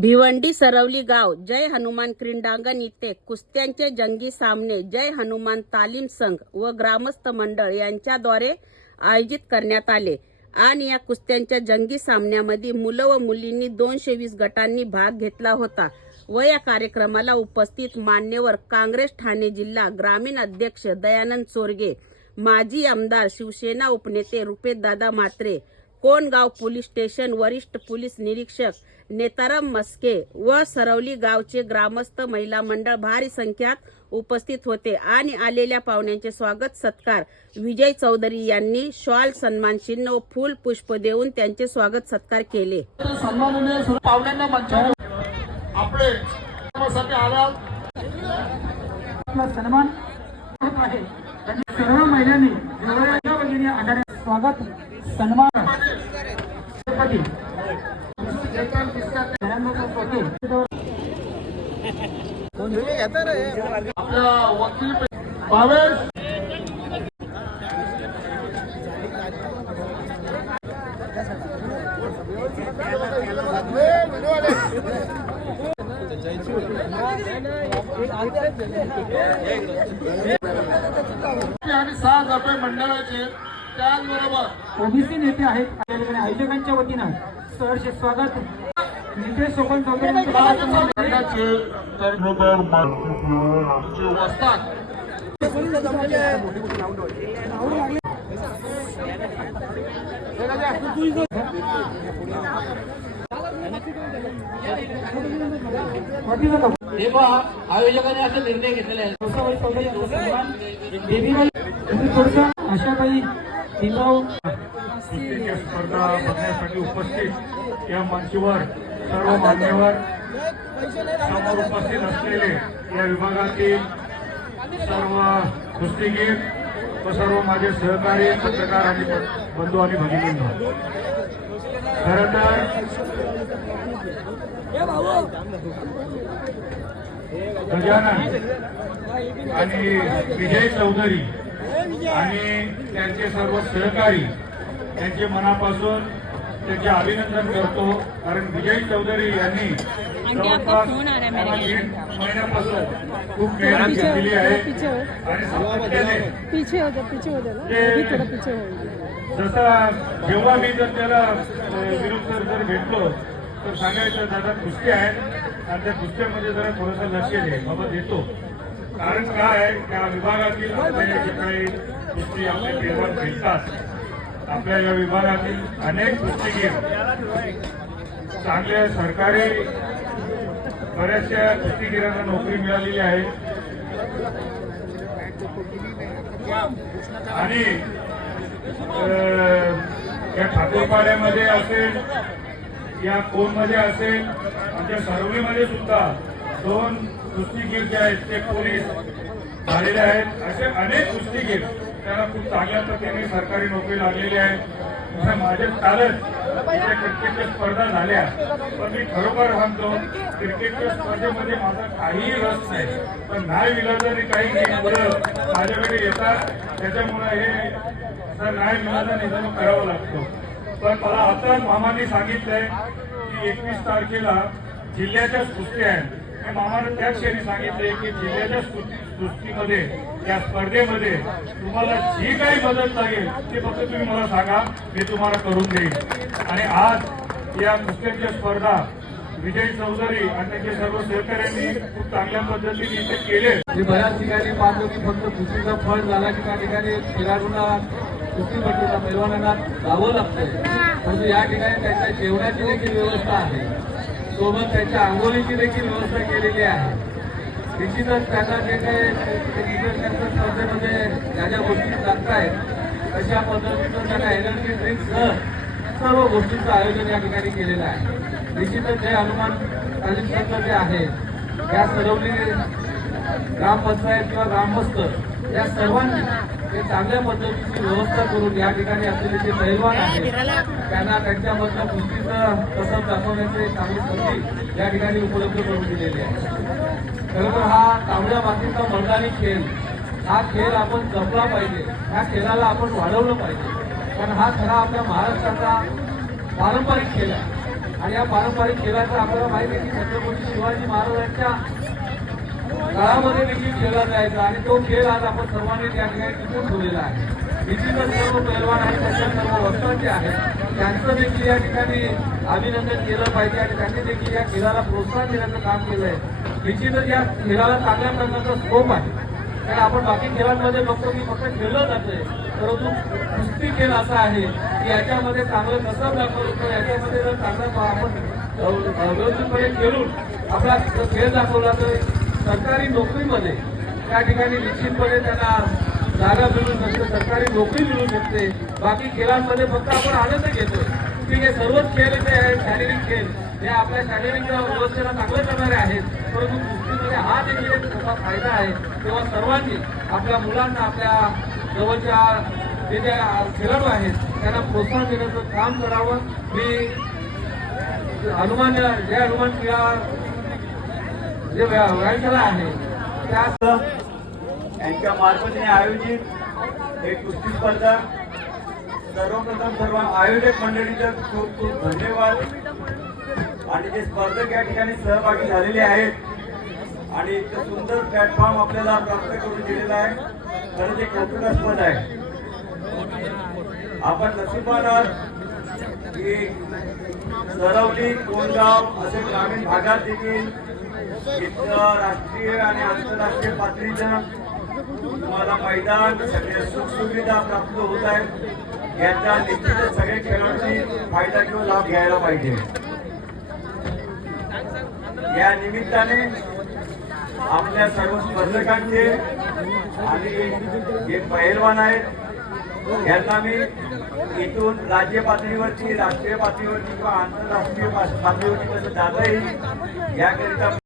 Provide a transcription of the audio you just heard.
भिवंडी सरवली गाव जय हनुमान क्रीडांगण इथे कुस्त्यांचे जंगी सामने जय हनुमान तालीम संघ व ग्रामस्थ मंडळ यांच्याद्वारे आयोजित करण्यात आले. आणि या कुस्त्यांच्या जंगी सामन्यामध्ये मुलं व मुलींनी दोनशे वीस गटांनी भाग घेतला होता व या कार्यक्रमाला उपस्थित मान्यवर काँग्रेस ठाणे जिल्हा ग्रामीण अध्यक्ष दयानंद चोरगे माजी आमदार शिवसेना उपनेते रुपेशदादा म्हात्रे कोणगाव पोलीस स्टेशन वरिष्ठ पोलीस निरीक्षक नेताराम मस्के व सरवली गावचे ग्रामस्थ महिला मंडळ भारी संख्यात उपस्थित होते आणि आलेल्या पाहुण्यांचे स्वागत सत्कार. विजय चौधरी यांनी शॉल सन्मान चिन्ह व फूल पुष्प देऊन त्यांचे स्वागत सत्कार केले. सन्मान सर्व महिलांनी स्वागत सन्मान छत्रपती दयानंद सोटे आपल्या वकील भावेश आणि सहा जपे मंडळाचे त्याचबरोबर ओबीसी नेते आहेत आयोजकांच्या वतीनं सहर्ष स्वागत. नितेश सोपन चौधरी मंडळाचे तर तेव्हा आयोजकांनी असे निर्णय घेतलेले आहेत गोसाबाई चौधरी स्पर्धा बघण्यासाठी उपस्थित या मंचवर सर्व मान्यवर समोर उपस्थित असलेले या विभागातील सर्व कुस्तीगीर व सर्व माझे सहकारी पत्रकार आणि बंधू आणि भगिनींनो. खरं तर गजानन आणि विजय चौधरी आणि त्यांचे सर्व सहकारी त्यांचे मनापासून त्यांचे अभिनंदन करतो. कारण विजय चौधरी यांनी जवळपास महिन्यापासून खूप मेहनत घेतलेली आहे. आणि हो हो हो जसं जेव्हा मी जर त्याला विरुद्ध जर भेटलो तर सांगायचं दादा कुस्ती आहेत आणि त्या कुस्त्यामध्ये जरा थोडंसं लक्ष दे बाबा देतो. कारण काय आहे त्या विभागातील काही कुस्ती आपले खेळतात आपल्या या विभागातील अनेक कुस्तीगीर चांगल्या सरकारी बऱ्याचशा कुस्तीगिरांना नोकरी मिळालेली आहे. आणि या ठाकूरपाड्यामध्ये असेल या कोणमध्ये असेल आमच्या सरवलीमध्ये सुद्धा दोन कुस्तीगीर जे आहेत ते पोलीस झालेले आहेत. असे अनेक कुस्तीगीर त्याला खूप चांगल्या पद्धतीने सरकारी नोकरी लागलेली आहे. तसं माझे कालच इथे क्रिकेटच्या स्पर्धा झाल्या. पण मी खरोखर सांगतो क्रिकेटच्या स्पर्धेमध्ये माझा काहीही रस नाही. पण नाही विलाजाने काही मुलं माझ्याकडे येतात. त्याच्यामुळे हे सर नाही मिळालं नाही तर करावं लागतो. पण मला आता मामाने सांगितलंय की एकवीस तारखेला जिल्ह्याच्याच कुस्ती आहेत. मामानं त्या क्षणी सांगितले की जिल्ह्याच्या कुस्ती- कुस्तीमध्ये या स्पर्धेमध्ये तुम्हाला जी काही मदत लागेल ते फक्त तुम्ही मला सांगा मी तुम्हाला करून देईन. आणि आज या कुस्त्यांच्या स्पर्धा विजय चौधरी आणि त्यांचे सर्व सहकाऱ्यांनी खूप चांगल्या पद्धतीने इथे केले मी बऱ्याच ठिकाणी पाहतो की फक्त कुस्तीचा फळ झाला की त्या ठिकाणी खेळाडूंना कुस्तीपटूंना पैलवानांना जावं लागतंय. परंतु या ठिकाणी त्यांच्या जेवणाची देखील व्यवस्था आहे. सोबत त्यांच्या आंघोळीची देखील व्यवस्था केलेली आहे. निश्चितच त्यांना जे काही ते त्यांच्या स्पर्धेमध्ये म्हणजे ज्या ज्या गोष्टी लागतायत अशा पद्धतीनं त्यांना एनर्जी ड्रिंक्ससह सर्व गोष्टींचं आयोजन या ठिकाणी केलेलं आहे. निश्चितच जे हनुमान तालीम संघ जे आहे या सरवली ग्रामपंचायत किंवा ग्रामस्थ या सर्वांनी हे चांगल्या पद्धतीची व्यवस्था करून या ठिकाणी असलेले जे पैलवान आहेत त्यांना त्यांच्यामधलं कुस्तीचं कसं दाखवण्याची चांगली संधी या ठिकाणी उपलब्ध करून दिलेली आहे. खरं तर हा तांबड्या मातीचा मैदानी खेळ हा खेळ आपण जपला पाहिजे ह्या खेळाला आपण वाढवलं पाहिजे. कारण हा खरा आपल्या महाराष्ट्राचा पारंपरिक खेळ आहे. आणि या पारंपरिक खेळाचं आपल्याला माहिती आहे की छत्रपती शिवाजी महाराजांच्या खेळामध्ये देखील खेळला जायचा आणि तो खेळ आज आपण सर्वांनी त्या ठिकाणी टिकून ठेवलेला आहे. निश्चितच सर्व पैलवान आहेत त्यांच्या सर्व जे आहेत त्यांचं देखील या ठिकाणी अभिनंदन केलं पाहिजे आणि त्यांनी देखील या खेळाला प्रोत्साहन देण्याचं काम केलं आहे निश्चितच या खेळाला चांगल्या प्रकारचा स्कोप आहे. कारण आपण बाकी खेळांमध्ये बघतो की फक्त खेळलं जातंय परंतु कुस्ती खेळ असा आहे की याच्यामध्ये चांगलं कसं दाखवलं याच्यामध्ये जर चांगलं आपण व्यवस्थितपणे खेळून आपला खेळ दाखवला तर सरकारी नोकरीमध्ये त्या ठिकाणी निश्चितपणे त्यांना जागा मिळू शकते सरकारी नोकरी मिळू शकते बाकी खेळांमध्ये फक्त आपण आनंद घेतो. की हे सर्वच खेळ जे आहेत शारीरिक खेळ. हे आपल्या शारीरिक व्यवस्थेला चांगले करणारे आहेत. परंतु कुस्तीमध्ये हा देखील एक मोठा फायदा आहे. तेव्हा सर्वांनी आपल्या मुलांना आपल्या जवळच्या जे जे खेळाडू आहेत त्यांना प्रोत्साहन देण्याचं काम करावं. मी हनुमान जय हनुमान क्रीडा जे व्या- व्यायामशाळा आहे. त्या यांच्या मार्फतीने आयोजित एक कुस्ती स्पर्धा. सर्वप्रथम सर्व आयोजक मंडळीचं खूप खूप धन्यवाद. आणि जे स्पर्धक या ठिकाणी सहभागी झालेले आहेत आणि इतकं सुंदर प्लॅटफॉर्म आपल्याला प्राप्त करून दिलेला आहे. खरंच एक कौतुकास्पद आहे. आपण नशिबान आहात की सरवली कोणगाव असे ग्रामीण भागात देखील इथं राष्ट्रीय आणि आंतरराष्ट्रीय पातळीचं तुम्हाला मैदान सगळे सुखसुविधा प्राप्त होत आहेत. याचा निश्चितच सगळे खेळाडूंनी फायदा किंवा लाभ घ्यायला पाहिजे. या निमित्ताने आपल्या सर्व स्पर्धकांचे आणि जे पहिलवान आहेत यांना मी इथून राज्य पातळीवरती राष्ट्रीय पातळीवरती किंवा आंतरराष्ट्रीय पातळीवरती कसं जाता येईल याकरिता